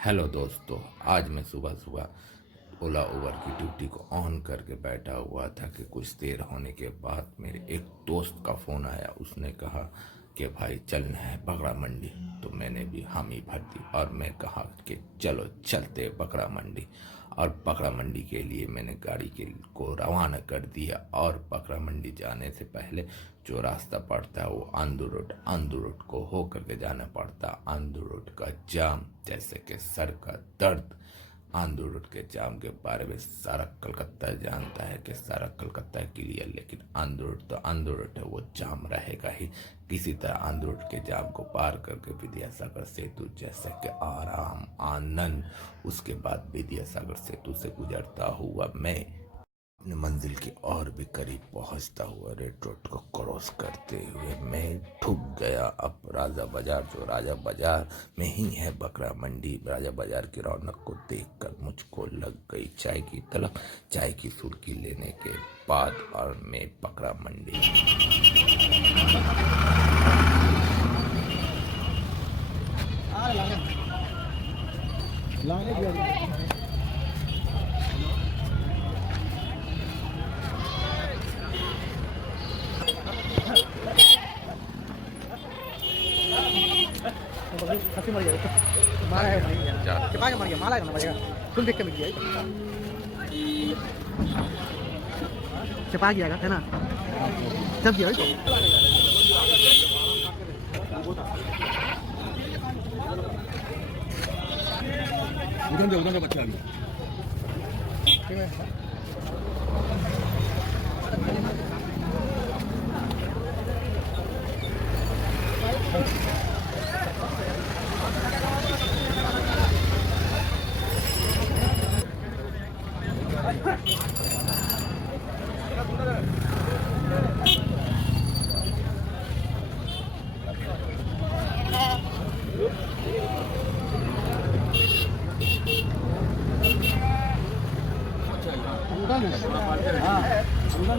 Hello दोस्तों। आज मैं सुबह सुबह ओला उबर की ड्यूटी को ऑन करके बैठा हुआ था कि कुछ देर होने के बाद मेरे एक दोस्त का फ़ोन आया। उसने कहा कि भाई चलना है बकरा मंडी। तो मैंने भी हामी भर दी और मैं कहा कि चलो चलते बकरा मंडी। और बकरा मंडी के लिए मैंने गाड़ी को रवाना कर दिया। और बकरा मंडी जाने से पहले जो रास्ता पड़ता है वो आंदू रोड को हो करके जाना पड़ता। आंदू रोड का जाम, जैसे कि सर का दर्द। आंदू रोड के जाम के बारे में सारा कलकत्ता जानता है कि सारा कलकत्ता क्लियर, लेकिन आंदू रोड तो आंदू रोड है, वो जाम रहेगा ही। किसी तरह आंदू रोड के जाम को पार करके विद्यासागर सेतु, जैसे कि आराम आनंद, उसके बाद विद्यासागर सेतु से गुजरता हुआ मैं अपनी मंजिल की और भी करीब पहुंचता हुआ रेड रोड को क्रॉस करते हुए मैं ठुक गया अब राजा बाजार। जो राजा बाजार में ही है बकरा मंडी। राजा बाजार की रौनक को देखकर मुझको लग गई चाय की तलब। चाय की सुर्खी लेने के बाद और मैं बकरा मंडी। खसी मर गया मारा है भाई के मर गया माला है ना बजेगा फुल देख के मिल गया चपा गया है ना जब गया उधर का बच्चा भी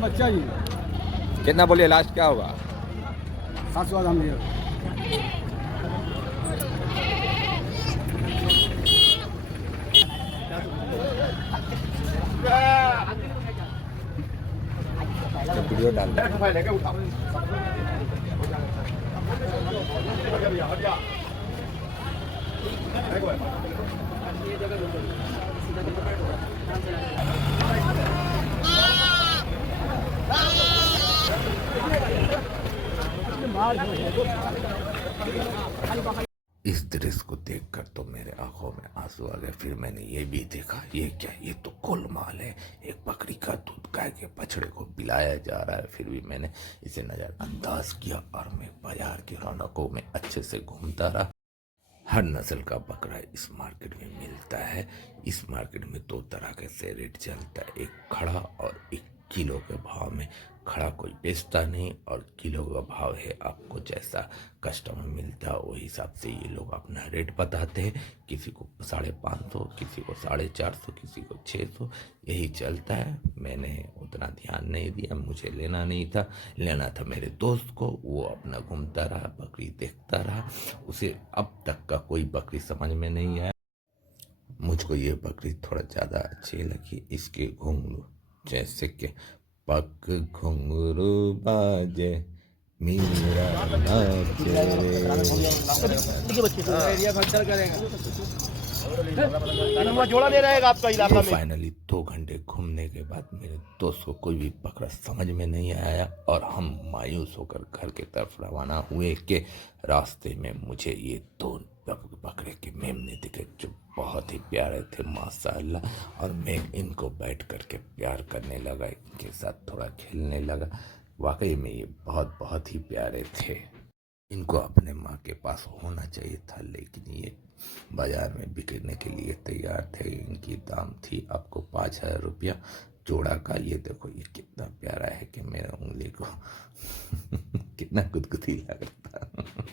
बच्चा जी कितना बोलिए लास्ट क्या होगा? 700 हम लिए वीडियो डाल इस दृश्य को देखकर तो मेरे आंखों में आंसू आ गए। फिर मैंने ये भी देखा, ये क्या, ये तो गोलमाल है। एक बकरी का दूध गाय के बछड़े को पिलाया जा रहा है। फिर भी मैंने इसे नजरअंदाज किया और मैं बाजार की रौनकों में अच्छे से घूमता रहा। हर नस्ल का बकरा इस मार्केट में मिलता है। इस मार्केट में दो तरह के से रेट चलता है, एक खड़ा और एक किलो के भाव में। खड़ा कोई बेचता नहीं और किलो का भाव है आपको जैसा कस्टमर मिलता है वही हिसाब से ये लोग अपना रेट बताते हैं। किसी को 550, किसी को 450, किसी को 600, यही चलता है। मैंने उतना ध्यान नहीं दिया, मुझे लेना नहीं था। लेना था मेरे दोस्त को, वो अपना घूमता रहा, बकरी देखता रहा। उसे अब तक का कोई बकरी समझ में नहीं आया। मुझको ये बकरी थोड़ा ज़्यादा अच्छी लगी। इसके घुंघरू, जैसे कि पग घुंघरू बाजे मेरा नाचे जोड़ा दे रहेगा आपका इलाका तो में। फाइनली 2 घंटे घूमने के बाद मेरे दोस्त को कोई भी बकरा समझ में नहीं आया और हम मायूस होकर घर की तरफ रवाना हुए कि रास्ते में मुझे ये 2 बकरे के मेमने दिखे जो बहुत ही प्यारे थे माशाल्लाह। और मैं इनको बैठ करके प्यार करने लगा, इनके साथ थोड़ा खेलने लगा। वाकई में ये बहुत बहुत ही प्यारे थे। इनको अपने माँ के पास होना चाहिए था, लेकिन ये बाजार में बिकने के लिए तैयार थे। इनकी दाम थी आपको 5,000 रुपया जोड़ा का। ये देखो ये कितना प्यारा है कि मेरे उंगली को कितना गुदगुदी लग रहा था।